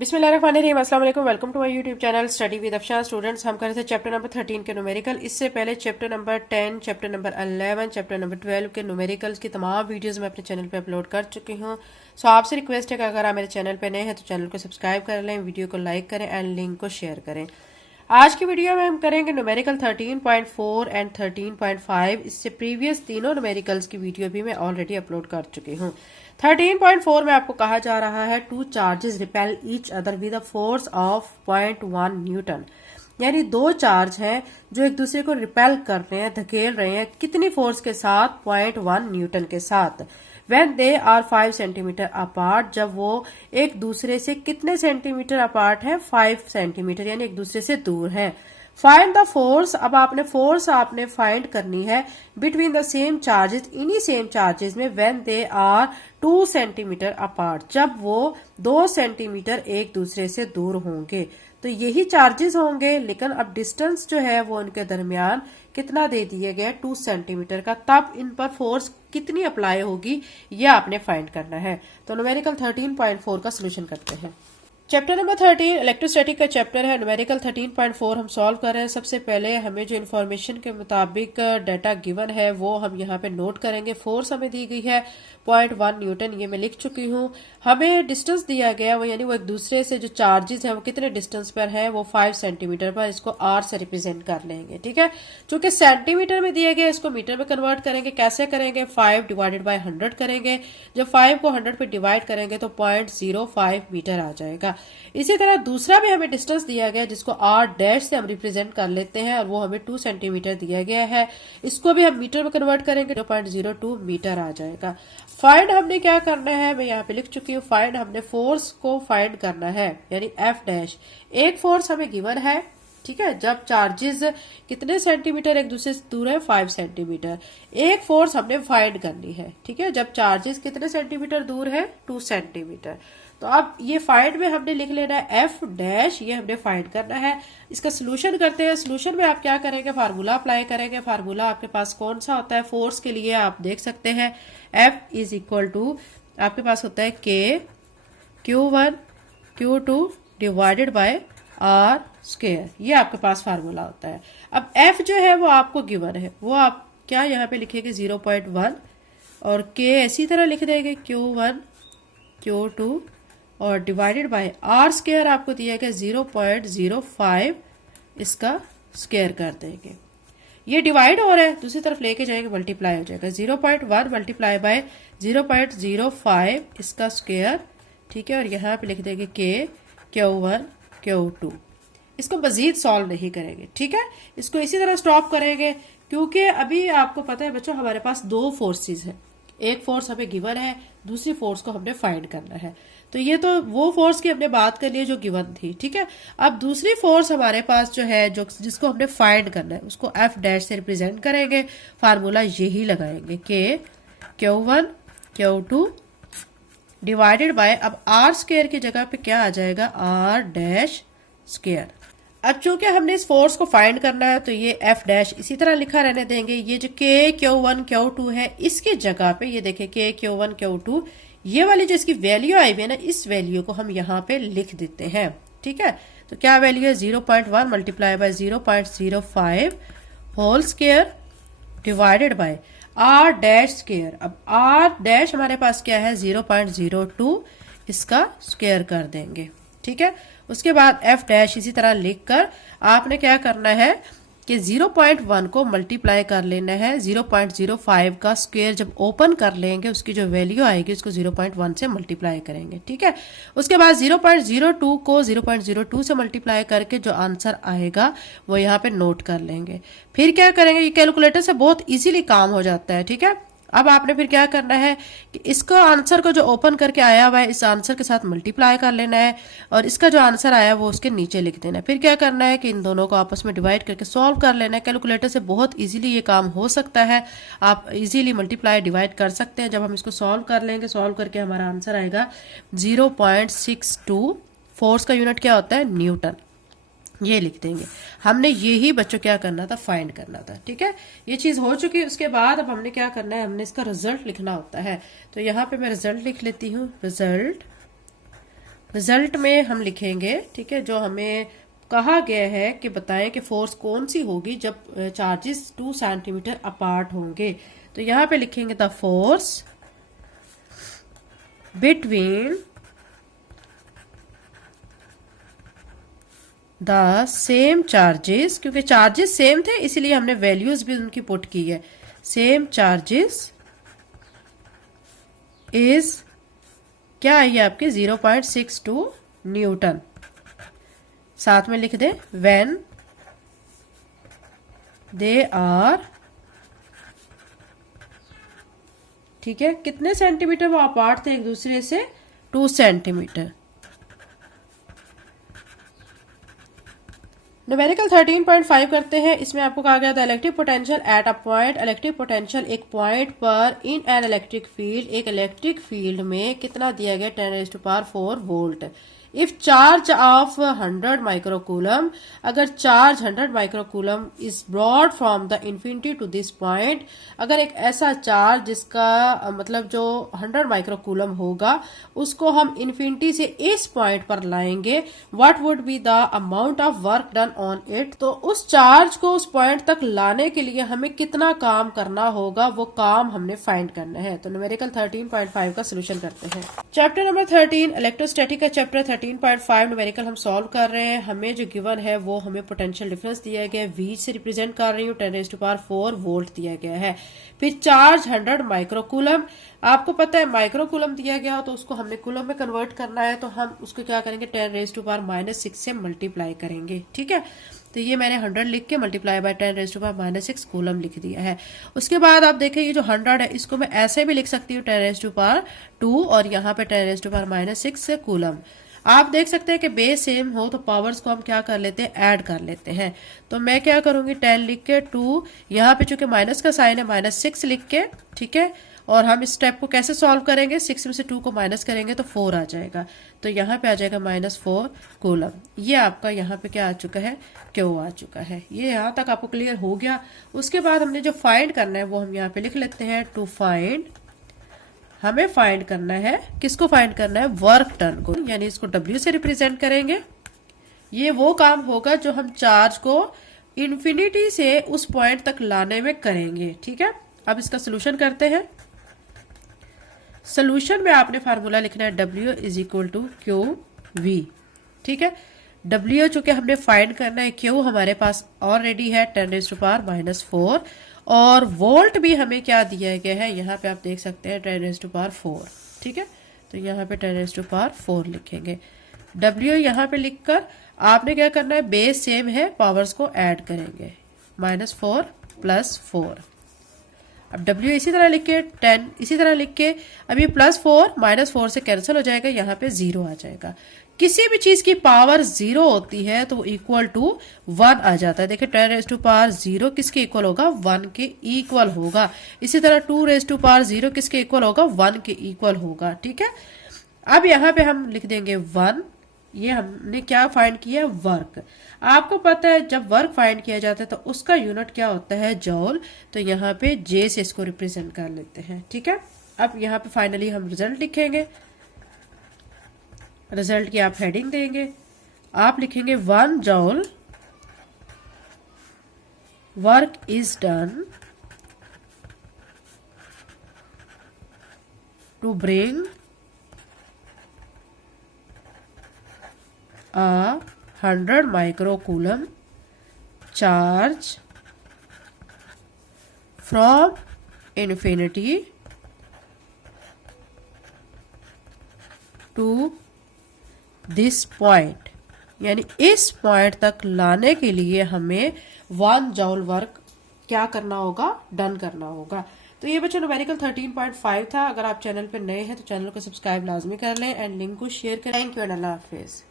बिस्मिल्लाहिर्रहमानिर्रहीम, अस्सलाम वालेकुम। Welcome to my YouTube channel study with Afshan. Students, हम कर रहे थे चैप्टर नंबर 13 के न्यूमेरिकल। इससे पहले chapter number 10, chapter number 11, chapter number 12 के न्यूमेरिकल्स की तमाम वीडियोस मैं अपने चैनल पे अपलोड कर चुकी हूँ। सो आपसे रिक्वेस्ट है कि अगर आप मेरे चैनल पे नए हैं तो चैनल को सब्सक्राइब कर लें, वीडियो को लाइक करें एंड लिंक को शेयर करें। आज की वीडियो में हम करेंगे न्यूमेरिकल 13.4 एंड 13.5। इससे प्रीवियस तीनों न्यूमेरिकल्स की वीडियो भी मैं ऑलरेडी अपलोड कर चुकी हूँ। 13.4 में आपको कहा जा रहा है two charges repel each other with a force of 0.1 Newton. यानी दो चार्ज हैं जो एक दूसरे को रिपेल कर रहे हैं, धकेल रहे हैं। कितनी फोर्स के साथ? 0.1 न्यूटन के साथ। When they are 5 centimetre apart, जब वो एक दूसरे से कितने सेंटीमीटर अपार्ट है? 5 सेंटीमीटर, यानी एक दूसरे से दूर है। Find the force. अब आपने फोर्स फाइंड करनी है बिटवीन द सेम चार्जेस, इन्हीं सेम चार्जेस में, when they are 2 centimetre apart, जब वो 2 सेंटीमीटर एक दूसरे से दूर होंगे। तो यही चार्जेस होंगे, लेकिन अब डिस्टेंस जो है वो उनके दरमियान कितना दे दिया गया? 2 सेंटीमीटर का। तब इन पर फोर्स कितनी अप्लाई होगी ये आपने फाइंड करना है। तो न्यूमेरिकल 13.4 का सोल्यूशन करते हैं। चैप्टर नंबर 13 इलेक्ट्रोस्टैटिक का चैप्टर है। न्यूमेरिकल 13.4 हम सॉल्व कर रहे हैं। सबसे पहले हमें जो इन्फॉर्मेशन के मुताबिक डाटा गिवन है वो हम यहाँ पे नोट करेंगे। फोर्स हमें दी गई है 0.1 न्यूटन, ये मैं लिख चुकी हूँ। हमें डिस्टेंस दिया गया वो, यानी वो एक दूसरे से जो चार्जेस है वो कितने डिस्टेंस पर है? वो 5 सेंटीमीटर पर। इसको आर से रिप्रेजेंट कर लेंगे, ठीक है। चूंकि सेंटीमीटर में दिया गया, इसको मीटर में कन्वर्ट करेंगे। कैसे करेंगे? 5 डिवाइडेड बाय 100 करेंगे। जब 5 को 100 पे डिवाइड करेंगे तो 0.05 मीटर आ जाएगा। इसी तरह दूसरा भी हमें डिस्टेंस दिया गया जिसको आर डैश से हम रिप्रेजेंट कर लेते हैं, और वो हमें 2 सेंटीमीटर दिया गया है। इसको भी हम मीटर में कन्वर्ट करेंगे, 0.02 मीटर आ जाएगा। फाइंड हमने क्या करना है, मैं यहाँ पे लिख चुकी हूँ। फाइंड हमने फोर्स को फाइंड करना है, यानी एफ डैश। एक फोर्स हमें गिवन है, ठीक है, जब चार्जेस कितने सेंटीमीटर एक दूसरे से दूर है? 5 सेंटीमीटर। एक फोर्स हमने फाइंड करनी है, ठीक है, जब चार्जेस कितने सेंटीमीटर दूर है? 2 सेंटीमीटर। तो अब ये फाइंड में हमने लिख लेना है एफ डैश, ये हमने फाइंड करना है। इसका सोल्यूशन करते हैं। सोल्यूशन में आप क्या करेंगे? फार्मूला अप्लाई करेंगे। फार्मूला आपके पास कौन सा होता है? फोर्स के लिए आप देख सकते हैं एफ इज इक्वल टू आपके पास होता है के Q1 Q2 divided by are square. ये आपके पास फार्मूला होता है। अब एफ जो है वो आपको गिवन है, वो आप क्या यहाँ पे लिखेंगे? 0.1, और के इसी तरह लिख देंगे Q1 Q2 और डिवाइडेड बाय आर स्क्वायर आपको दिया गया 0.05, इसका स्क्वायर कर देंगे। ये डिवाइड हो रहा है, दूसरी तरफ लेके जाएंगे, मल्टीप्लाई हो जाएगा। 0.1 मल्टीप्लाई बाय 0.05 इसका स्क्वायर, ठीक है, और यहाँ पे लिख देंगे के Q1 Q2। इसको मजीद सॉल्व नहीं करेंगे, ठीक है, इसको इसी तरह स्टॉप करेंगे। क्योंकि अभी आपको पता है बच्चों, हमारे पास दो फोर्सेस है। एक फोर्स हमें गिवन है, दूसरी फोर्स को हमने फाइंड करना है। तो ये तो वो फोर्स की हमने बात कर ली जो गिवन थी, ठीक है। अब दूसरी फोर्स हमारे पास जो है, जो जिसको हमने फाइंड करना है, उसको एफ डैश से रिप्रेजेंट करेंगे। फार्मूला यही लगाएंगे के Q1 Q2 डिवाइडेड बाय, अब आर स्क्वायर की जगह पे क्या आ जाएगा? R dash square. अब चूंकि हमने इस फोर्स को फाइंड करना है तो ये एफ डैश इसी तरह लिखा रहने देंगे। ये जो के Q1 Q2 है, इसकी जगह पे ये देखिए के Q1 Q2, ये वाली जो इसकी वैल्यू आई हुई है ना, इस वैल्यू को हम यहाँ पे लिख देते हैं, ठीक है। तो क्या वैल्यू है? 0.1 multiply by 0.05 whole square divided by R dash square. अब आर डैश हमारे पास क्या है? 0.02, इसका स्क्वायर कर देंगे, ठीक है। उसके बाद एफ डैश इसी तरह लिखकर आपने क्या करना है कि 0.1 को मल्टीप्लाई कर लेना है 0.05 का स्क्वायर। जब ओपन कर लेंगे उसकी जो वैल्यू आएगी उसको 0.1 से मल्टीप्लाई करेंगे, ठीक है। उसके बाद 0.02 को 0.02 से मल्टीप्लाई करके जो आंसर आएगा वो यहाँ पे नोट कर लेंगे। फिर क्या करेंगे? ये कैलकुलेटर से बहुत इजीली काम हो जाता है, ठीक है। अब आपने फिर क्या करना है कि इसको आंसर को जो ओपन करके आया हुआ है इस आंसर के साथ मल्टीप्लाई कर लेना है, और इसका जो आंसर आया वो उसके नीचे लिख देना है। फिर क्या करना है कि इन दोनों को आपस में डिवाइड करके सॉल्व कर लेना है। कैलकुलेटर से बहुत इजीली ये काम हो सकता है, आप इजीली मल्टीप्लाई डिवाइड कर सकते हैं। जब हम इसको सॉल्व कर लेंगे, सॉल्व करके हमारा आंसर आएगा 0.62। फोर्स का यूनिट क्या होता है? न्यूटन। ये लिख देंगे। हमने यही बच्चों क्या करना था? फाइंड करना था, ठीक है। ये चीज हो चुकी है। उसके बाद अब हमने क्या करना है? हमने इसका रिजल्ट लिखना होता है। तो यहाँ पे मैं रिजल्ट लिख लेती हूँ। रिजल्ट में हम लिखेंगे, ठीक है, जो हमें कहा गया है कि बताएं कि फोर्स कौन सी होगी जब चार्जेस 2 सेंटीमीटर अपार्ट होंगे। तो यहां पे लिखेंगे the force between the same charges, क्योंकि चार्जेस सेम थे इसीलिए हमने वैल्यूज भी उनकी पुट की है। सेम चार्जेस इज क्या है ये आपके 0.62 न्यूटन। साथ में लिख दे व्हेन दे आर, ठीक है, कितने सेंटीमीटर वो अपार्ट थे एक दूसरे से, 2 सेंटीमीटर। न्यूमेरिकल 13.5 करते हैं। इसमें आपको कहा गया था electric potential at a point, electric potential एक पॉइंट पर इन एन इलेक्ट्रिक फील्ड, एक इलेक्ट्रिक फील्ड में कितना दिया गया 10⁴ volt. If charge of 100 microcoulomb, अगर charge 100 microcoulomb is brought from the infinity to this point, अगर एक ऐसा चार्ज जिसका मतलब जो 100 माइक्रोकूलम होगा उसको हम इन्फिनिटी से इस पॉइंट पर लाएंगे, what would be the amount of work done on it. तो उस चार्ज को उस पॉइंट तक लाने के लिए हमें कितना काम करना होगा, वो काम हमने फाइंड करना है। तो न्यूमेरिकल 13.5 का सोल्यूशन करते हैं। चैप्टर नंबर 13 इलेक्ट्रोस्टैटिक का चैप्टर 13.5 न्यूमेरिकल हम सॉल्व कर रहे हैं। हमें जो गिवन है वो हमें पोटेंशियल डिफरेंस दिया गया है, वी से रिप्रेजेंट कर रही हूँ, 10⁴ वोल्ट दिया गया है। फिर चार्ज 100 माइक्रोकूलम, आपको पता है माइक्रोकूलम दिया गया हो तो उसको हमने कूलम में कन्वर्ट करना है, तो हम उसको क्या करेंगे 10⁻⁻6 से मल्टीप्लाई करेंगे, ठीक है। तो ये मैंने 100 लिख के मल्टीप्लाई बाय 10⁻⁻6 कूलम लिख दिया है। उसके बाद आप देखें ये जो 100 है इसको मैं ऐसे भी लिख सकती हूँ 10⁻2 और यहाँ पे 10⁻6 कूलम। आप देख सकते हैं कि बेस सेम हो तो पावर्स को हम क्या कर लेते हैं, ऐड कर लेते हैं। तो मैं क्या करूंगी 10 लिख के 2, यहाँ पे चूंकि माइनस का साइन है -6 लिख के, ठीक है। और हम इस स्टेप को कैसे सॉल्व करेंगे, 6 में से 2 को माइनस करेंगे तो 4 आ जाएगा। तो यहाँ पे आ जाएगा -4 कूलम। ये आपका यहाँ पे क्या आ चुका है, क्यू आ चुका है। ये यहाँ तक आपको क्लियर हो गया। उसके बाद हमने जो फाइंड करना है वो हम यहाँ पे लिख लेते हैं, टू फाइंड, हमें फाइंड करना है, किसको फाइंड करना है, वर्क डन को, यानी इसको W से रिप्रेजेंट करेंगे। ये वो काम होगा जो हम चार्ज को इन्फिनिटी से उस पॉइंट तक लाने में करेंगे, ठीक है। अब इसका सोल्यूशन करते हैं। सोल्यूशन में आपने फार्मूला लिखना है W = QV, ठीक है। W चूंकि हमने फाइंड करना है, Q हमारे पास ऑलरेडी है 10⁻⁻4 और वोल्ट भी हमें क्या दिया गया है, यहाँ पे आप देख सकते हैं 10⁻4, ठीक है। तो यहाँ पे 10⁻4 लिखेंगे। W यहाँ पे लिखकर आपने क्या करना है, बेस सेम है, पावर्स को ऐड करेंगे, -4 + 4। अब W इसी तरह लिख के 10 इसी तरह लिख के, अब ये +4 -4 से कैंसिल हो जाएगा, यहाँ पे 0 आ जाएगा। किसी भी चीज की पावर 0 होती है तो इक्वल टू 1 आ जाता है। देखिए 10⁻0 किसके इक्वल होगा, 1 के इक्वल होगा। इसी तरह 2⁻0 किसके इक्वल होगा, 1 के इक्वल होगा, ठीक है। अब यहाँ पे हम लिख देंगे 1। ये हमने क्या फाइंड किया, वर्क। आपको पता है जब वर्क फाइंड किया जाता है तो उसका यूनिट क्या होता है, जॉल। तो यहाँ पे J से इसको रिप्रेजेंट कर लेते हैं, ठीक है। अब यहाँ पे फाइनली हम रिजल्ट लिखेंगे। रिजल्ट की आप हेडिंग देंगे, आप लिखेंगे 1 joule work is done to bring a 100 microcoulomb charge from infinity to this point, यानी इस पॉइंट तक लाने के लिए हमें 1 जॉल वर्क क्या करना होगा, डन करना होगा। तो ये बच्चों न्यूमेरिकल 13.5 था। अगर आप चैनल पे नए हैं तो चैनल को सब्सक्राइब लाजमी कर लें एंड लिंक को शेयर करें। Thank you and Allah Hafiz.